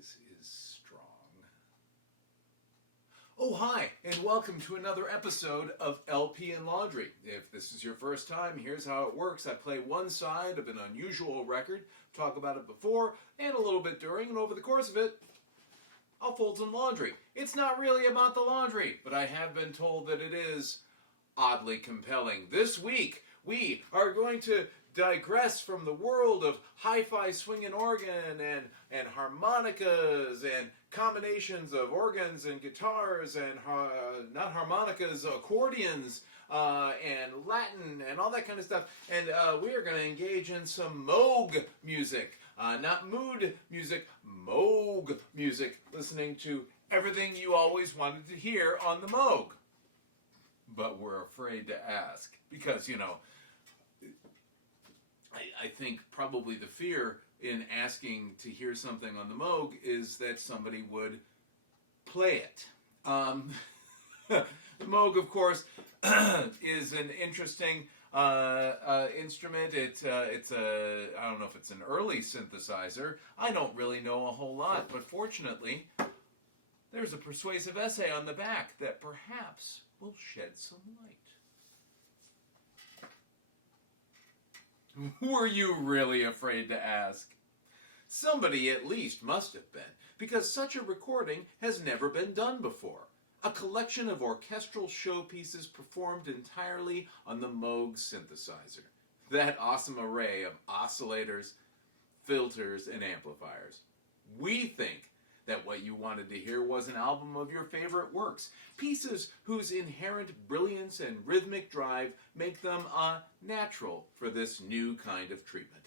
always is strong. Oh, hi, and welcome to another episode of LP and Laundry. If this is your first time, here's how it works. I play one side of an unusual record, talk about it before and a little bit during, and over the course of it, I'll fold some laundry. It's not really about the laundry, but I have been told that it is oddly compelling. This week, we are going to digress from the world of hi-fi swinging organ and harmonicas and combinations of organs and guitars and not harmonicas, accordions and Latin and all that kind of stuff. And we are going to engage in some Moog music, not mood music, Moog music, listening to everything you always wanted to hear on the Moog. But we're afraid to ask because, you know, I think probably the fear in asking to hear something on the Moog is that somebody would play it. The Moog, of course, is an interesting instrument. It's a, I don't know if it's an early synthesizer. I don't really know a whole lot, but fortunately, there's a persuasive essay on the back that perhaps will shed some light. Were you really afraid to ask? Somebody at least must have been, because such a recording has never been done before. A collection of orchestral showpieces performed entirely on the Moog synthesizer. That awesome array of oscillators, filters, and amplifiers. We think that what you wanted to hear was an album of your favorite works, pieces whose inherent brilliance and rhythmic drive make them natural for this new kind of treatment.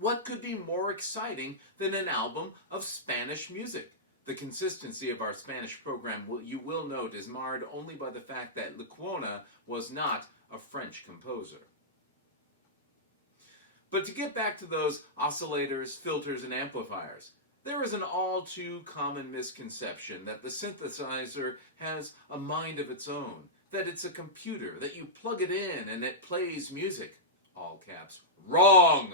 What could be more exciting than an album of Spanish music? The consistency of our Spanish program, you will note, is marred only by the fact that Lecuona was not a French composer. But to get back to those oscillators, filters, and amplifiers, there is an all too common misconception that the synthesizer has a mind of its own, that it's a computer, that you plug it in and it plays music. All caps. Wrong!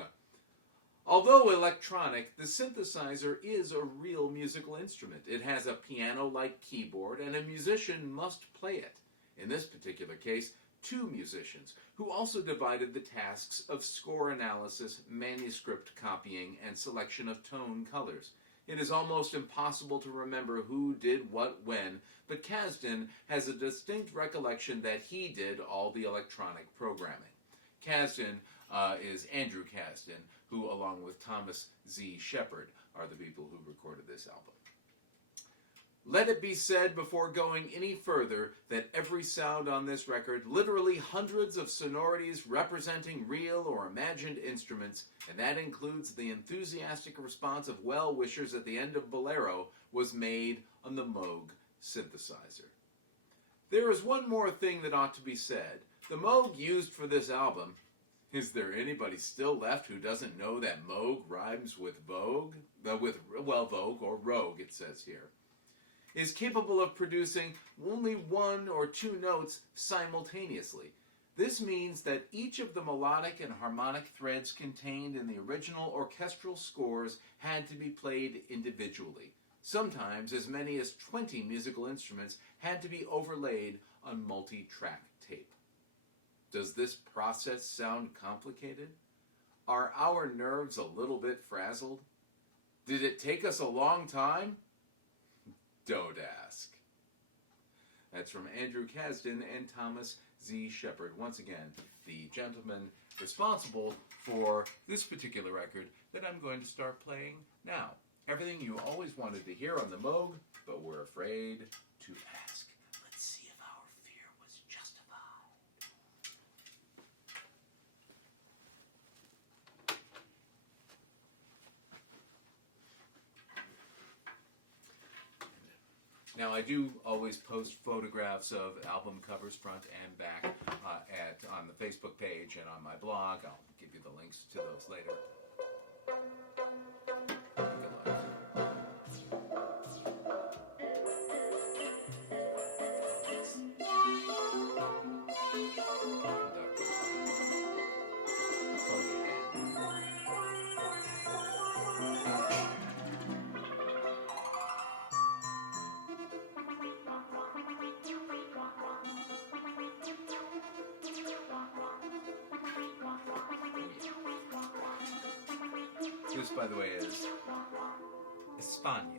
Although electronic, the synthesizer is a real musical instrument. It has a piano-like keyboard and a musician must play it. In this particular case, two musicians, who also divided the tasks of score analysis, manuscript copying, and selection of tone colors. It is almost impossible to remember who did what when, but Kasdan has a distinct recollection that he did all the electronic programming. Kasdan is Andrew Kasdan, who, along with Thomas Z. Shepard, are the people who recorded this album. Let it be said before going any further that every sound on this record, literally hundreds of sonorities representing real or imagined instruments, and that includes the enthusiastic response of well-wishers at the end of Bolero, was made on the Moog synthesizer. There is one more thing that ought to be said. The Moog used for this album, is there anybody still left who doesn't know that Moog rhymes with vogue? Vogue, or rogue, it says here. Is capable of producing only one or two notes simultaneously. This means that each of the melodic and harmonic threads contained in the original orchestral scores had to be played individually. Sometimes as many as 20 musical instruments had to be overlaid on multi-track tape. Does this process sound complicated? Are our nerves a little bit frazzled? Did it take us a long time? Don't ask. That's from Andrew Kasdan and Thomas Z. Shepard. Once again, the gentleman responsible for this particular record that I'm going to start playing now. Everything you always wanted to hear on the Moog, but were afraid to ask. Let's see if our fear was justified. Now, I do always post photographs of album covers, front and back, on the Facebook page and on my blog. I'll give you the links to those later. This, by the way, is España.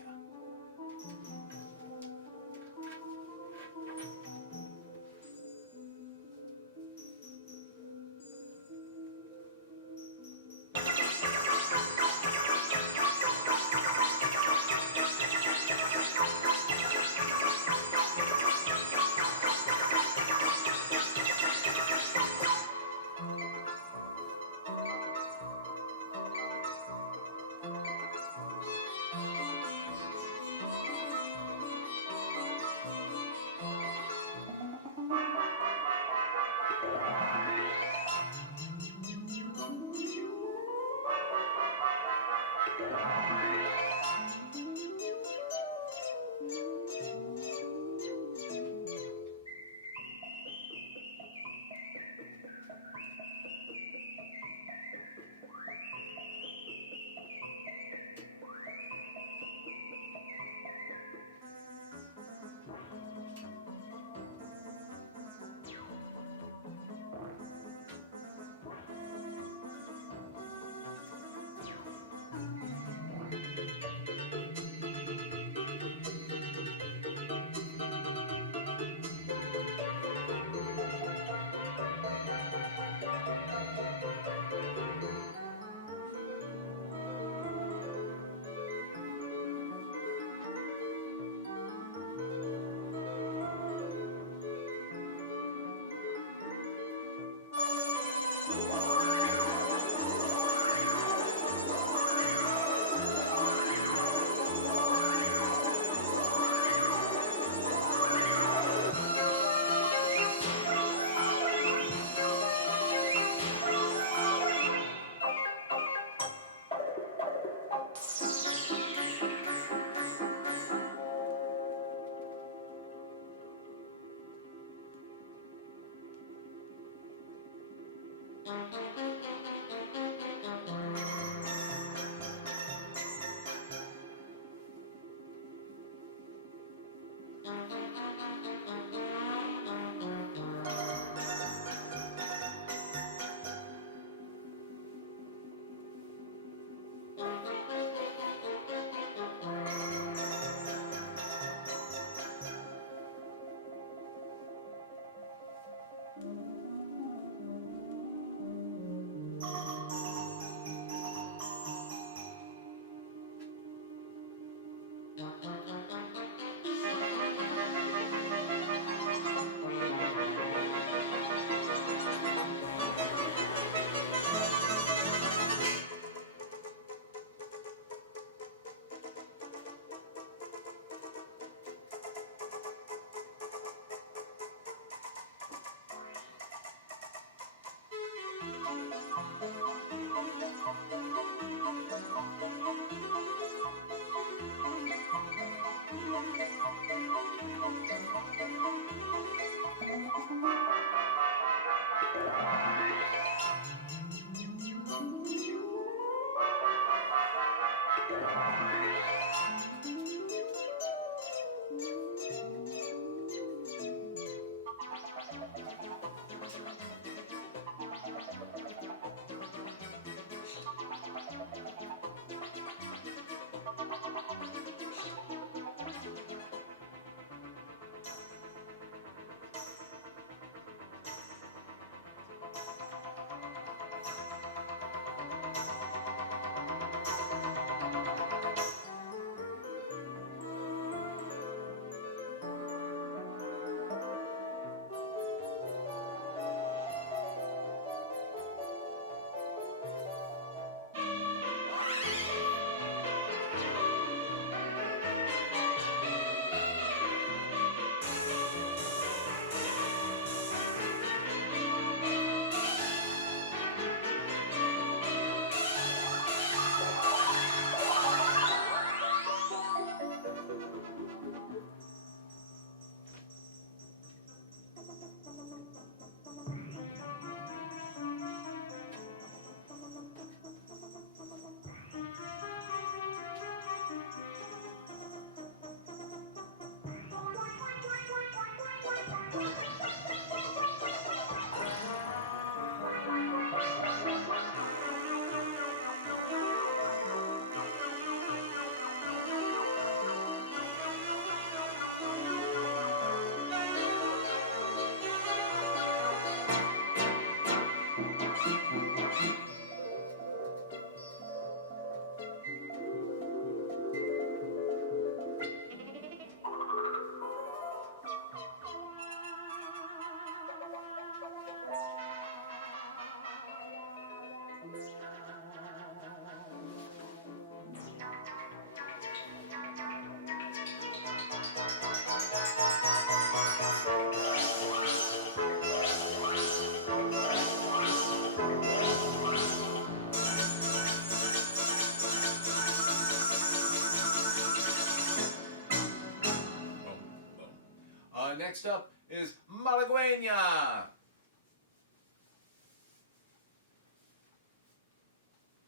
Next up is Malagueña.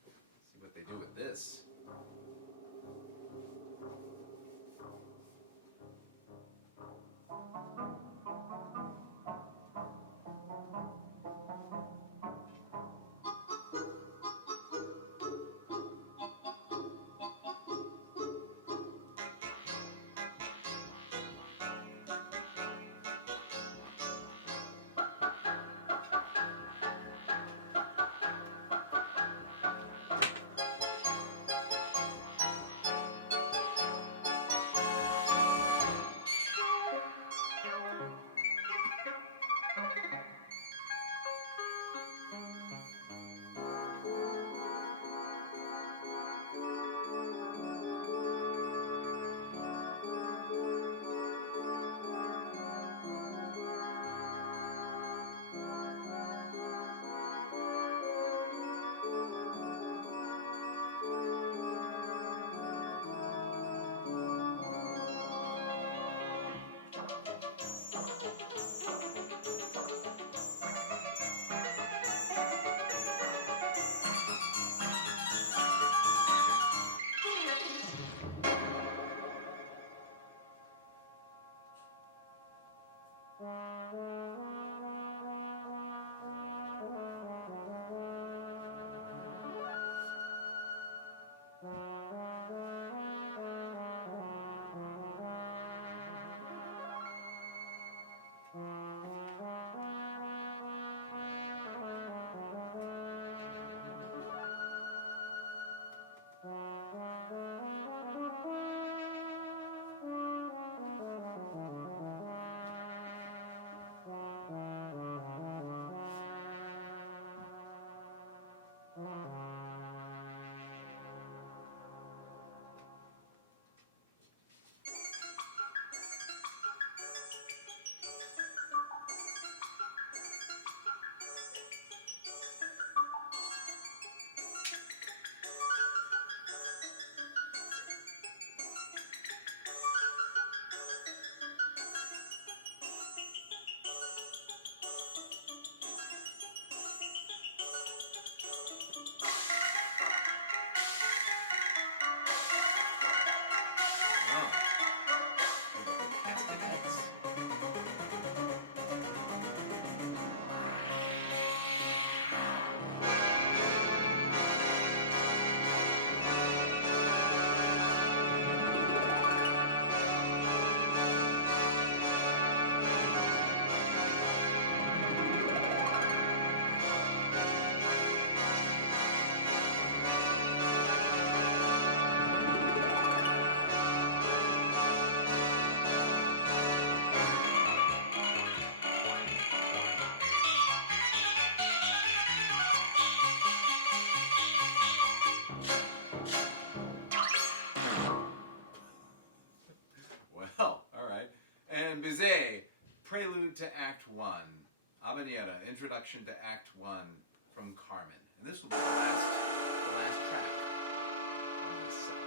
See what they do with this. And Bizet, Prelude to Act 1. Habanera, Introduction to Act 1 from Carmen. And this will be the last track on this set.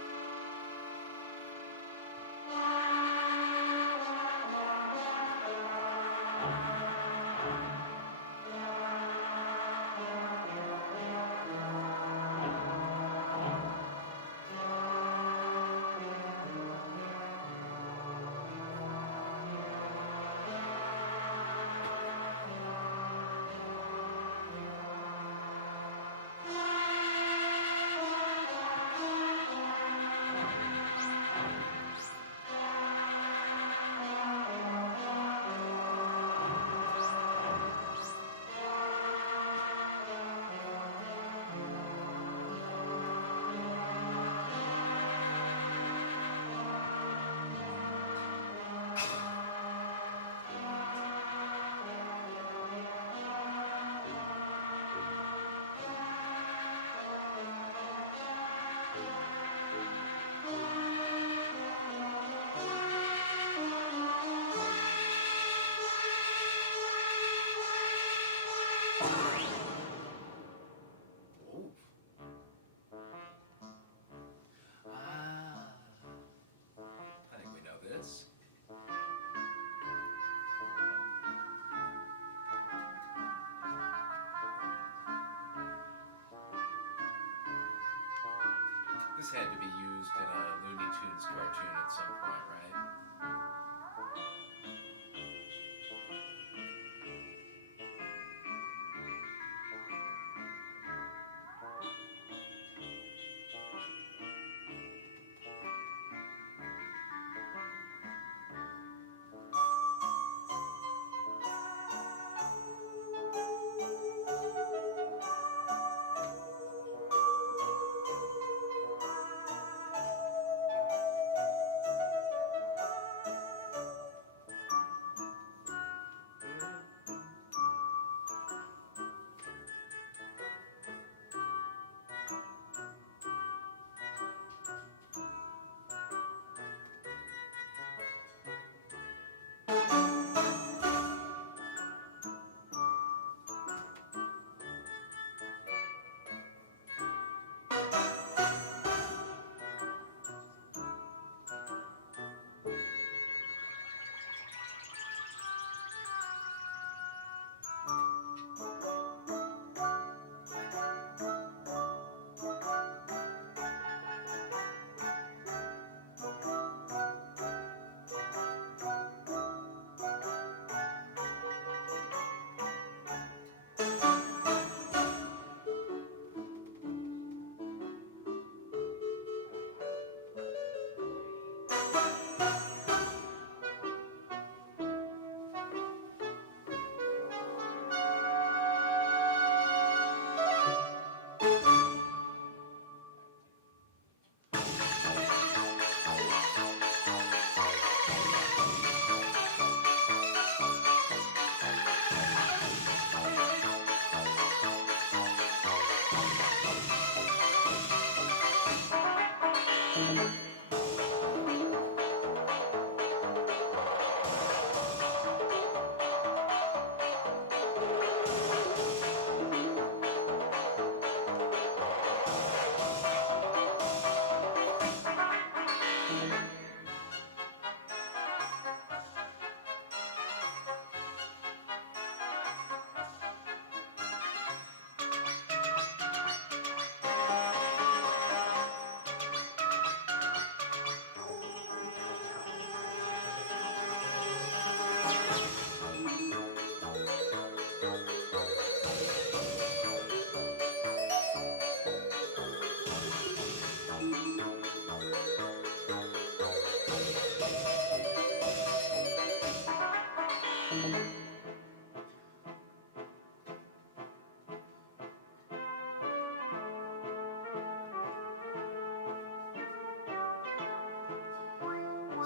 This had to be used in a Looney Tunes cartoon at some point, right?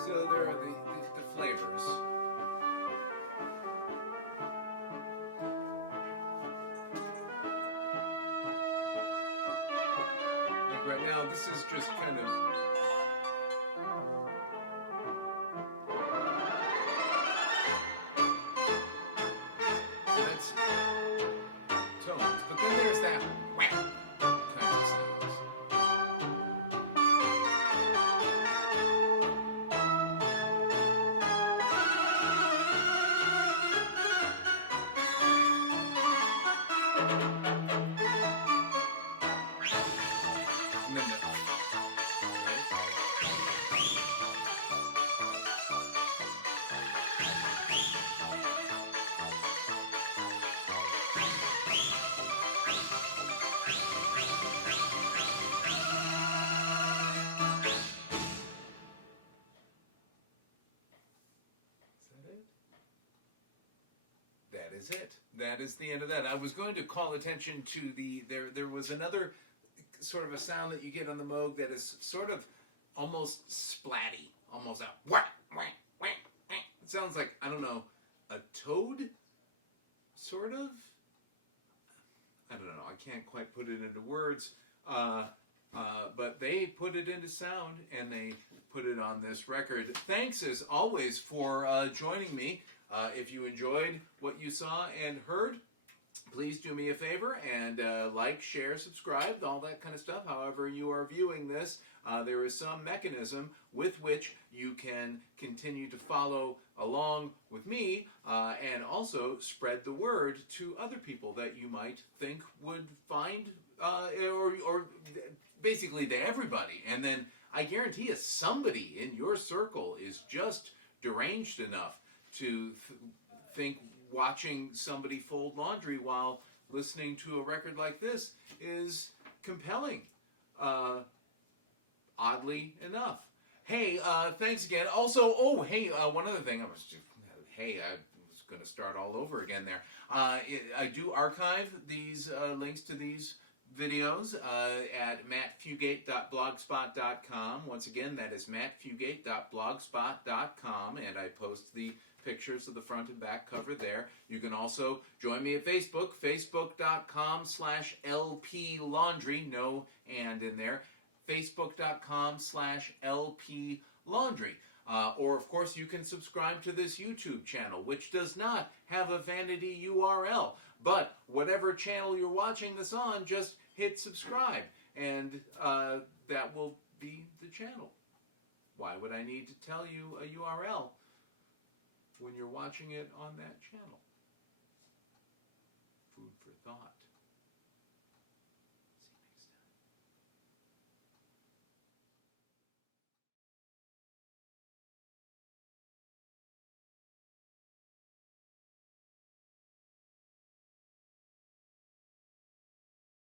So there are the flavors. Like right now, this is just kind of. So that's tones. But then there's that whack kind of sounds. And then the, that is it. That is the end of that. I was going to call attention to there was another sort of a sound that you get on the Moog that is sort of almost splatty, almost a whack, whack, whack, whack. It sounds like, I don't know, a toad, sort of. I don't know. I can't quite put it into words. But they put it into sound and they put it on this record. Thanks as always for joining me. If you enjoyed what you saw and heard, please do me a favor and like, share, subscribe, all that kind of stuff. However you are viewing this, there is some mechanism with which you can continue to follow along with me and also spread the word to other people that you might think would find or basically to everybody. And then I guarantee you somebody in your circle is just deranged enough to think watching somebody fold laundry while listening to a record like this is compelling, oddly enough. Hey, thanks again. Also, one other thing. I was going to start all over again there. I do archive these links to these videos at mattfugate.blogspot.com. Once again, that is mattfugate.blogspot.com, and I post the pictures of the front and back cover there. You can also join me at Facebook, facebook.com/LPLaundry, no and in there, facebook.com/LPLaundry. Or, of course, you can subscribe to this YouTube channel, which does not have a vanity URL. But whatever channel you're watching this on, just hit subscribe, and that will be the channel. Why would I need to tell you a URL when you're watching it on that channel? Food for thought.